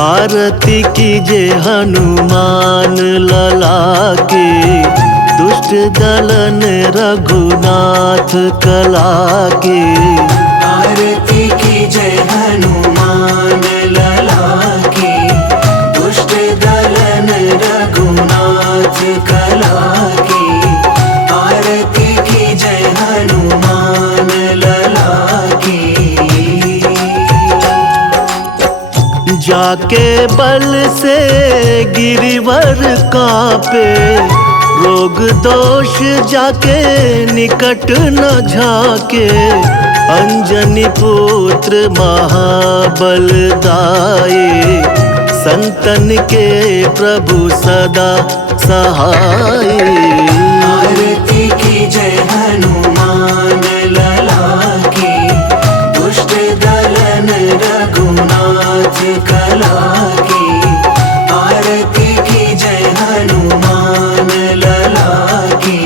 आरती कीजे हनुमान लला के, दुष्ट दलन रघुनाथ कला के। आरती कीजे हनुमान लला के, दुष्ट दलन रघुनाथ कला के। आरती कीजे हनुमान लला के। जाके बल से गिरिवर कांपे, रोग दोष जाके निकट न झाके। अंजनी पुत्र महाबल दाए, संतन के प्रभु सदा सहाय। आरती कीजे हनुमान लला के, दुष्ट दलन रघुनाथ कला के। आरती कीजे हनुमान लला के।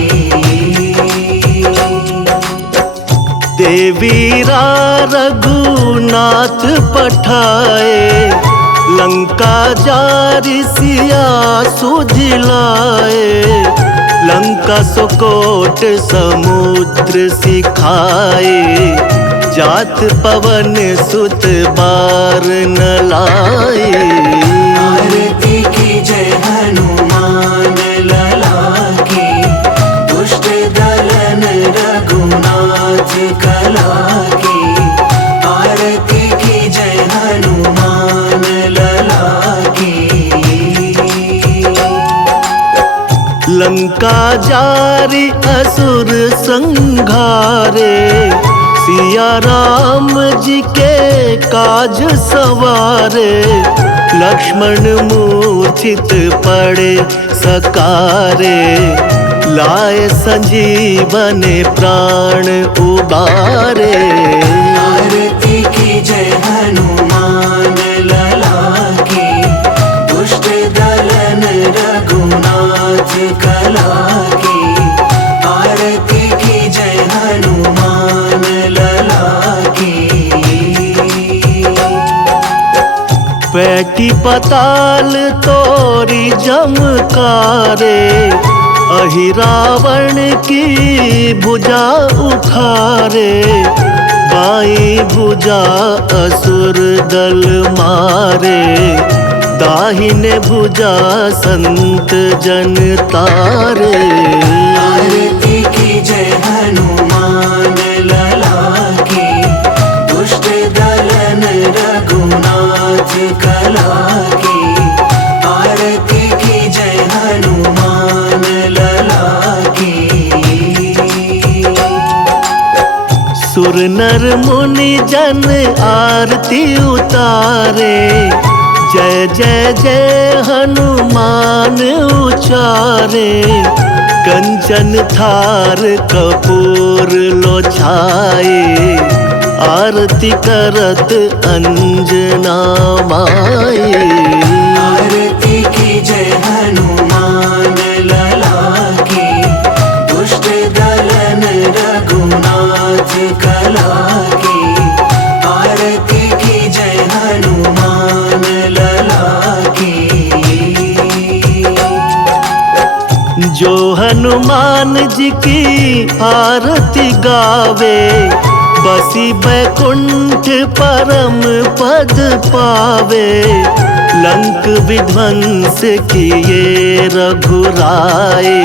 देवीरा रघुनाथ पठाए, लंका जारि सिया सुझलाए। लंका सुकोट समुद्र सिखाए, जात पवन सुत बार न लाए। आरती कीजे हनुमान लला के, दुष्ट दलन रघुनाथ कला के। आरती कीजे हनुमान लला के। लंका जारि असुर संघारे, सिया राम जी के काज सवारे। लक्ष्मण मूर्छित पड़े सकारे, लाए संजीवन प्राण उबारे। आरती कीजे हनुमान लला के, दुष्ट दलन रघुनाथ कला के। आरती कीजे हनुमान लला के। पैठी पताल तोरी जमकारे, अहिरावण की भुजा उखारे। बाई भुजा असुर दल मारे, दाहिने भुजा संत जन तारे। आरती कीजे हनुमान लला के, दुष्ट दलन रघुनाथ कला के। आरती कीजे हनुमान लला के। सुर नर मुनि जन आरती उतारे, जय जय जय हनुमान उचारे। कंचन थार कपूर लो छाए, आरती करत अंजना माए। आरती कीजे हनुमान लला के, दुष्ट दलन रघुनाथ कला के। आरती कीजे हनुमान लला के। जो हनुमान जी की आरती गावे, बसी बैकुंठ परम पद पावे। लंक विध्वंस किए रघुराए,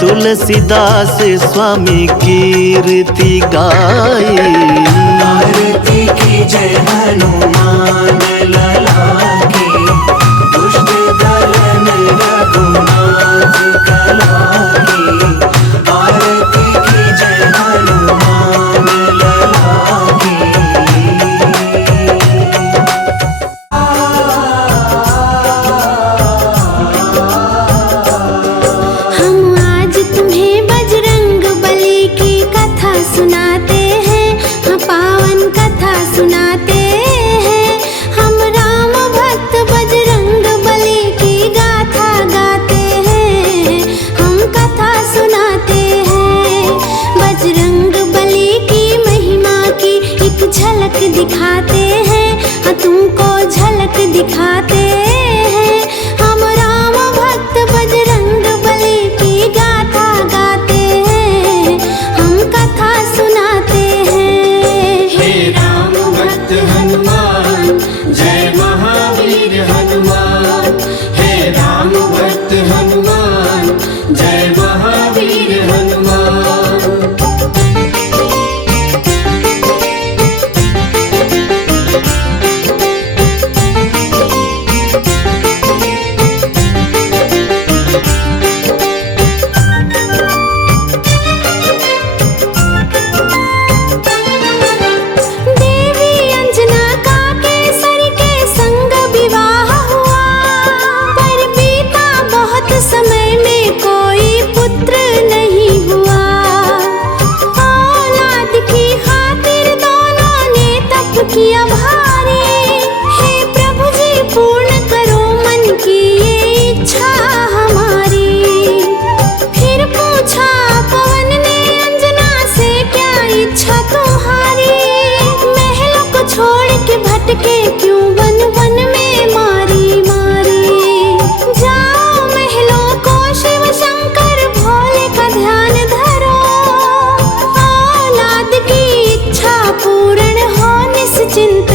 तुलसीदास स्वामी कीर्ति गाए। आरती कीजे हनुमान लला के, दुष्ट दलन रघुनाथ कला के। आरती कीजे हनुमान लला के। हम आज तुम्हें बजरंग बली की कथा सुनाते हैं। हाँ, पावन कथा सुनाते हैं। हम राम भक्त बजरंग बली की गाथा गाते हैं। हम कथा सुनाते हैं। बजरंग बली की महिमा की एक झलक दिखाते हैं। हाँ, तुमको झलक दिखा किया भारी। हे प्रभु जी पूर्ण करो मन की ये इच्छा हमारी। फिर पूछा पवन ने अंजना से क्या इच्छा तुम्हारी। महलों को छोड़ के भटके क्यों वन वन में मारी मारी। जाओ महलों को शिव शंकर भोले का ध्यान धरो। औलाद की इच्छा पूर्ण हो निश्चिंत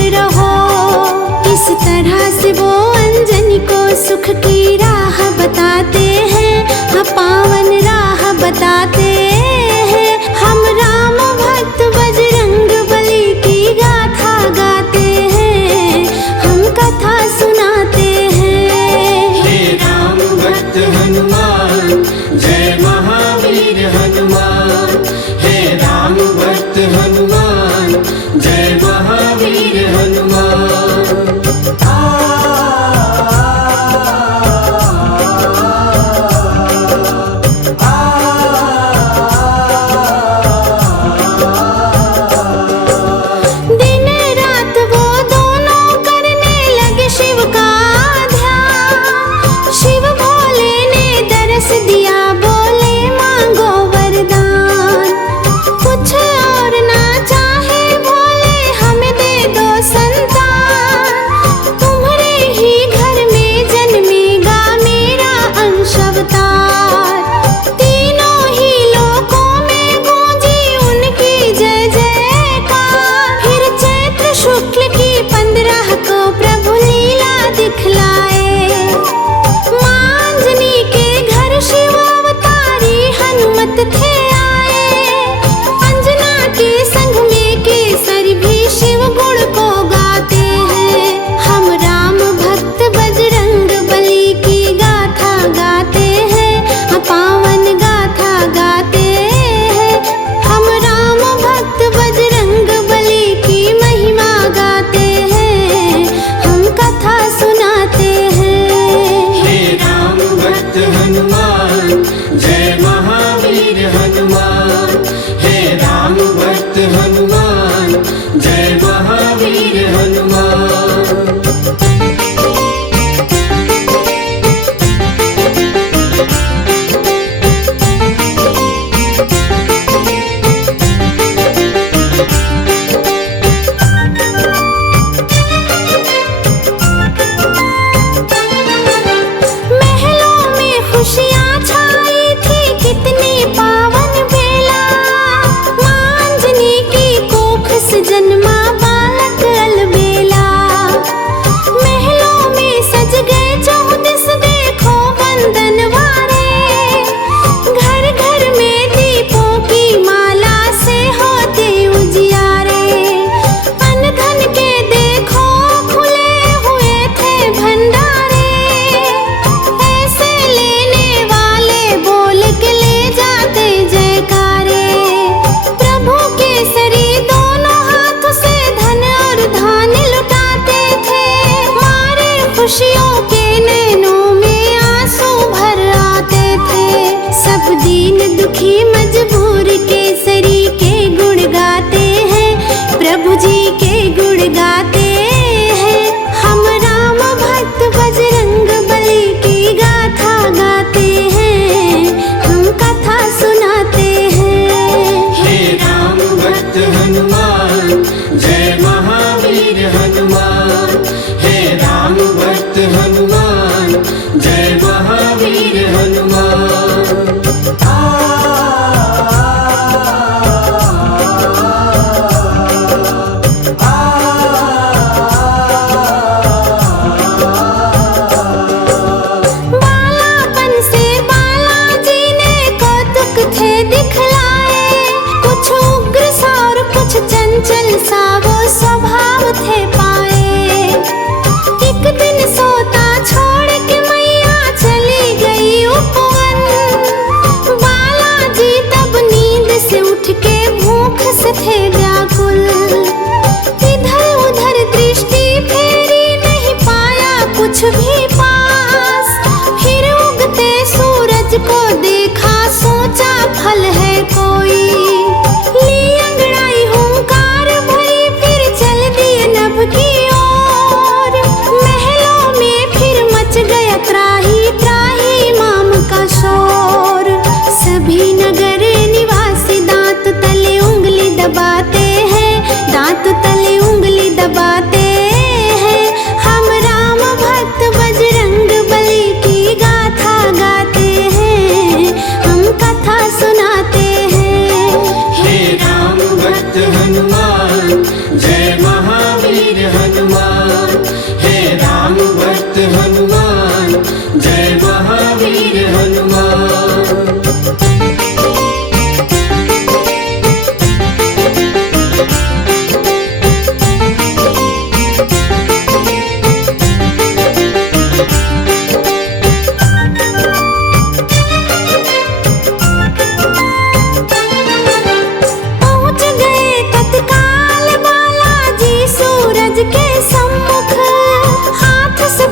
भक्त हनुमान, जय महावीर हनुमान। हे राम भक्त हनुमान, जय महावीर हनुमान।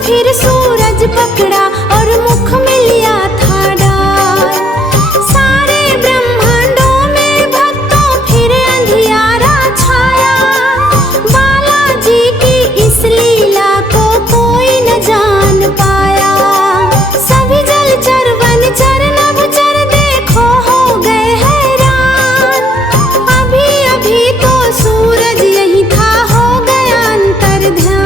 फिर सूरज पकड़ा और मुख में लिया था डाल। सारे ब्रह्मांडों में भक्तों फिर अंधियारा छाया। बालाजी की इस लीला को कोई न जान पाया। सभी जलचर वनचर नभचर देखो हो गए हैरान। अभी अभी तो सूरज यही था, हो गया अंतर ध्यान।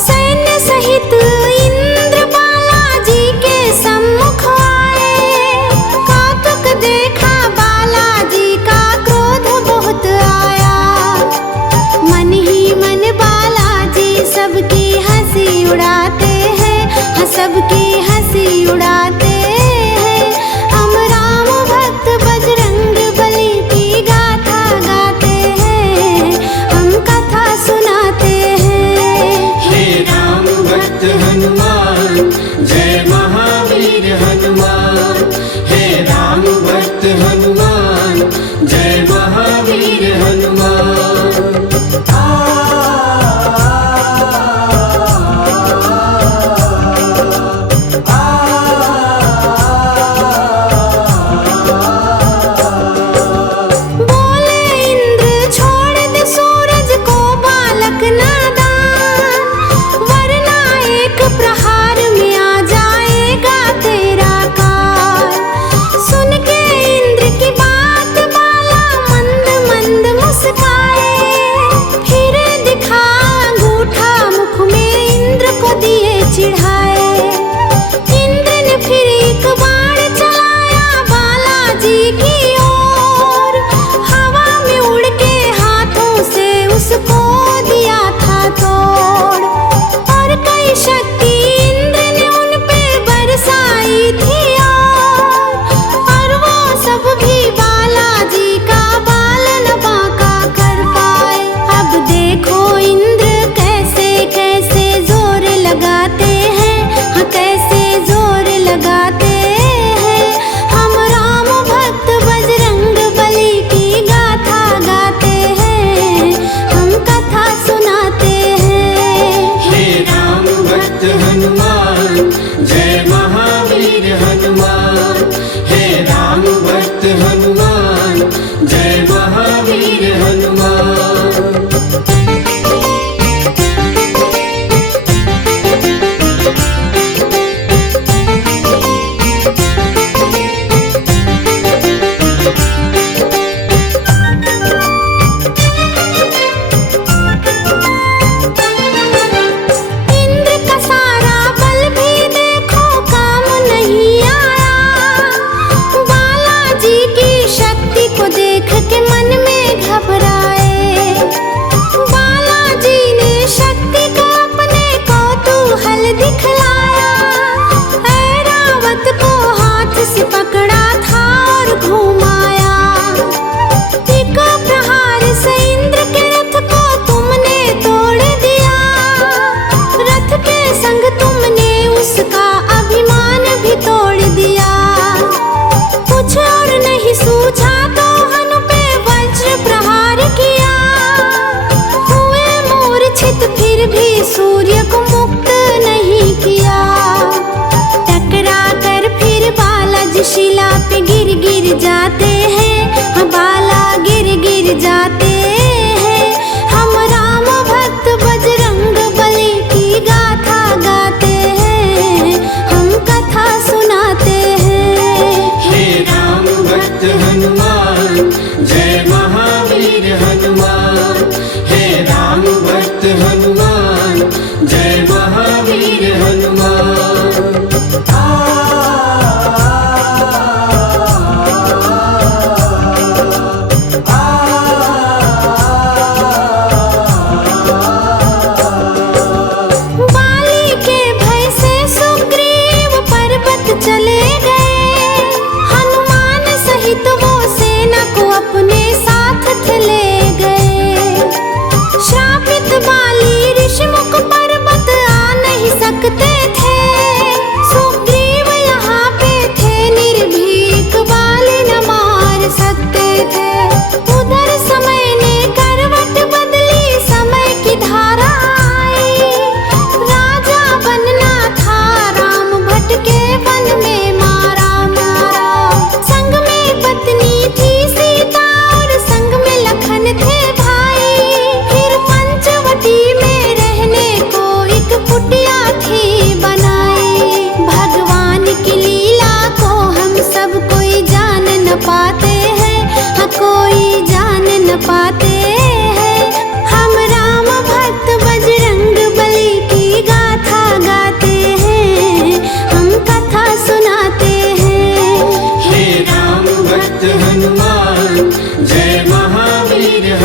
सैन्य सहित इंद्र बालाजी के सम्मुख आए। कौतुक देखा बालाजी का, क्रोध बहुत आया। मन ही मन बालाजी सबकी हंसी उड़ाते हैं, हाँ सबकी हंसी उड़ाते हैं। हम राम भक्त बजरंग बली की गाथा गाते हैं, हम कथा सुनाते हैं। हे राम भक्त हनुमान, जय महावीर हनुमान। हे राम भक्त हनुमान, जय महावीर हनुमान। बोले इंद्र छोड़ दे सूरज को बालक नादान, वरना एक प्रहार में आ जाएगा तेरा काल। सुन के इंद्र की बात बाला मंद मंद मुस्काए। फिर दिखा अंगूठा मुख में इंद्र को दिए चिढ़ाए। इंद्र ने फिर एक बाण चलाया बालाजी की ओर। हवा में उड़ के हाथों से उसको दिया था तोड़। और कई शक्ति इंद्र ने उन पे बरसाई थी और वो सब भी बालाजी का बाल न बांका कर पाए। अब देखो इंद्र कैसे कैसे जोर लगाते हैं, हाँ कैसे जोर लगाते हैं। हम राम भक्त बजरंग बली की गाथा गाते हैं, हम कथा सुनाते हैं। हे राम भक्त हनुमान, जय महावीर हनुमान। हे राम भक्त हनुमान, जय महावीर हनुमान। इंद्र का सारा बल भी देखो काम नहीं आया। बालाजी की शक्ति को देख के मन में घबराए। बालाजी ने शक्ति का अपने कौतूहल दिखलाया। ऐरावत को हाथ से पकड़ा था और घुमाया। एक प्रहार से इंद्र के रथ को तुमने तोड़ दिया। रथ के संग तुमने उसका अभिमान भी तोड़ दिया। कुछ और नहीं सूझा तो हनु पे वज्र प्रहार किया। हुए मूर्छित फिर भी सूर्य को मुक्त नहीं किया। टकरा कर फिर बालाजी शिला पे गिर गिर जाते हैं, हाँ बाला गिर गिर जाते हैं। हम राम भक्त बजरंग बली की गाथा गाते हैं, हम कथा सुनाते हैं। हे राम भक्त हनुमान, जय महावीर हनुमान। हे राम भक्त हनुमान, जय महावीर हनुमान।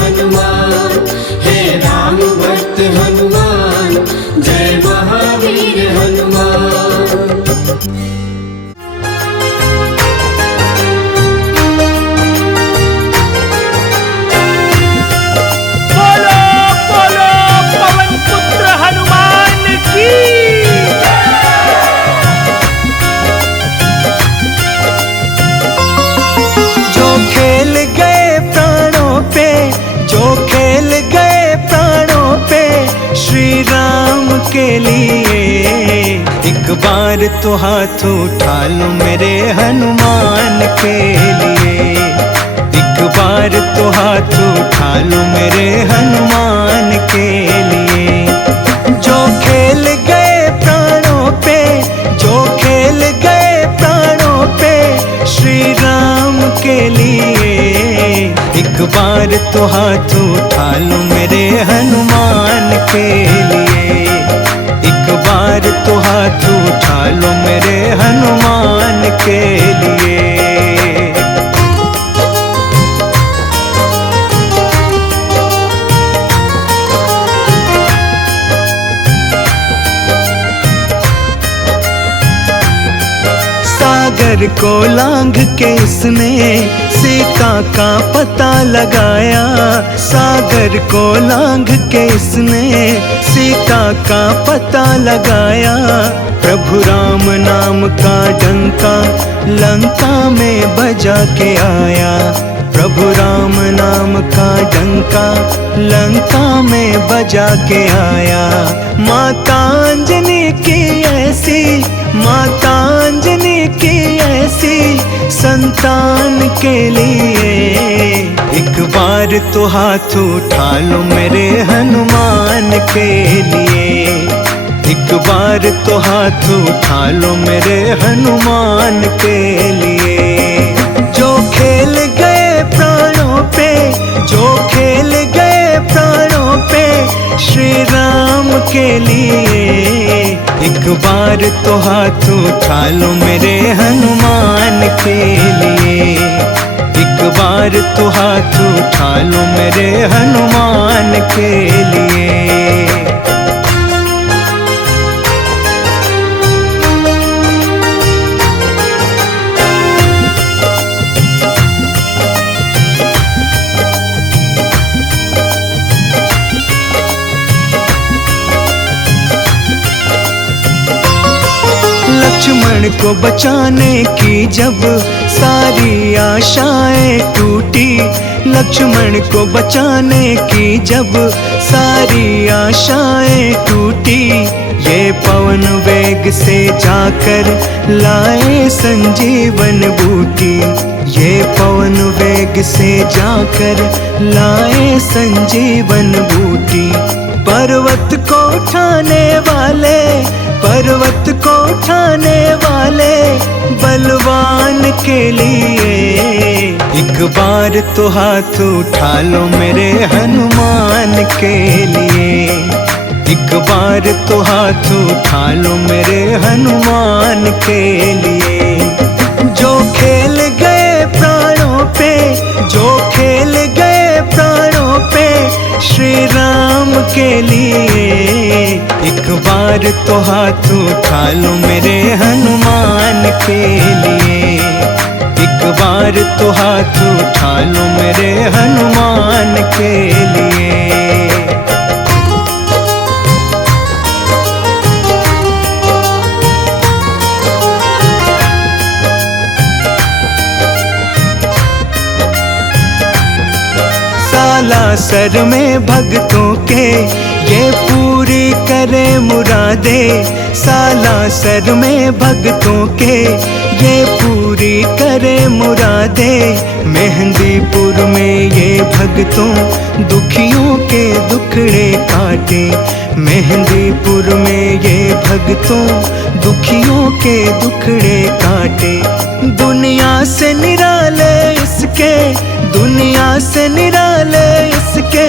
हनुमान, हे राम भक्त हनुमान, जय महावीर हनुमान। बोलो बोलो पवन पुत्र हनुमान की। जो खेल गए प्राणों पे, जो खेल गए प्राणों पे श्री राम के लिए, एक बार तो हाथ उठा लो मेरे हनुमान के लिए, एक बार तो हाथ उठा लो मेरे हनुमान के लिए। जो खेल गए प्राणों पे, जो खेल गए प्राणों पे श्री राम के लिए, एक बार तो हाथ उठा लो मेरे हनुमान के लिए, एक बार तो हाथ उठा लो मेरे हनुमान के लिए। सागर को लांघ के इसने सीता का पता लगाया, सागर को लांघ के इसने सीता का पता लगाया। प्रभु राम नाम का डंका लंका में बजा के आया, प्रभु राम नाम का डंका लंका में बजा के आया। माता अंजनी की ऐसी, माता अंजनी की ऐसी संतान के लिए, एक बार तो हाथ उठा लो मेरे हनुमान के लिए, एक बार तो हाथ उठा लो मेरे हनुमान के लिए। जो खेल गए प्राणों पे, जो खेल गए प्राणों पे श्री राम के लिए, एक बार तो हाथ उठा लो मेरे हनुमान के लिए, एक बार तो हाथ उठा लो मेरे हनुमान के लिए। लक्ष्मण को बचाने की जब सारी आशाएं टूटी, लक्ष्मण को बचाने की जब सारी आशाएं टूटी, ये पवन वेग से जाकर लाए संजीवन बूटी, ये पवन वेग से जाकर लाए संजीवन बूटी। पर्वत को उठाने वाले, पर्वत को उठाने वाले बलवान के लिए, एक बार तो हाथ उठा लो मेरे हनुमान के लिए, एक बार तो हाथ उठा लो मेरे हनुमान के लिए। जो खेल गए प्राणों पे, जो खेल गए प्राणों पे श्री राम के लिए, एक बार तो हाथ उठा लो मेरे हनुमान के लिए, एक बार तो हाथ उठा लो मेरे हनुमान के लिए। सालासर में भक्तों के ये पूरी करे मुरादे, सालासर में भक्तों के ये पूरी करे मुरादे। मेहंदीपुर में ये भक्तों दुखियों के दुखड़े काटे, मेहंदीपुर में ये भक्तों दुखियों के दुखड़े काटे। दुनिया से निराले इसके, दुनिया से निराले इसके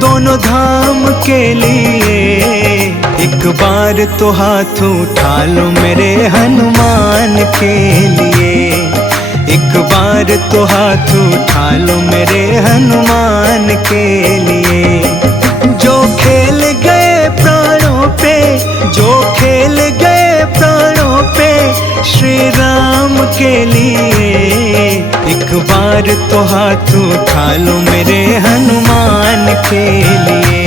दोनों धाम के लिए, एक बार तो हाथ उठा लो मेरे हनुमान के लिए, एक बार तो हाथ उठा लो मेरे हनुमान के लिए। जो खेल गए प्राणों पे, जो खेल गए प्राणों पे श्री राम के लिए, एक बार तो हाथ उठा लो मेरे हनुमान के लिए।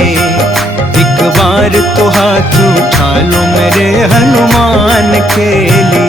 एक बार तो हाथ उठा लो मेरे हनुमान के लिए।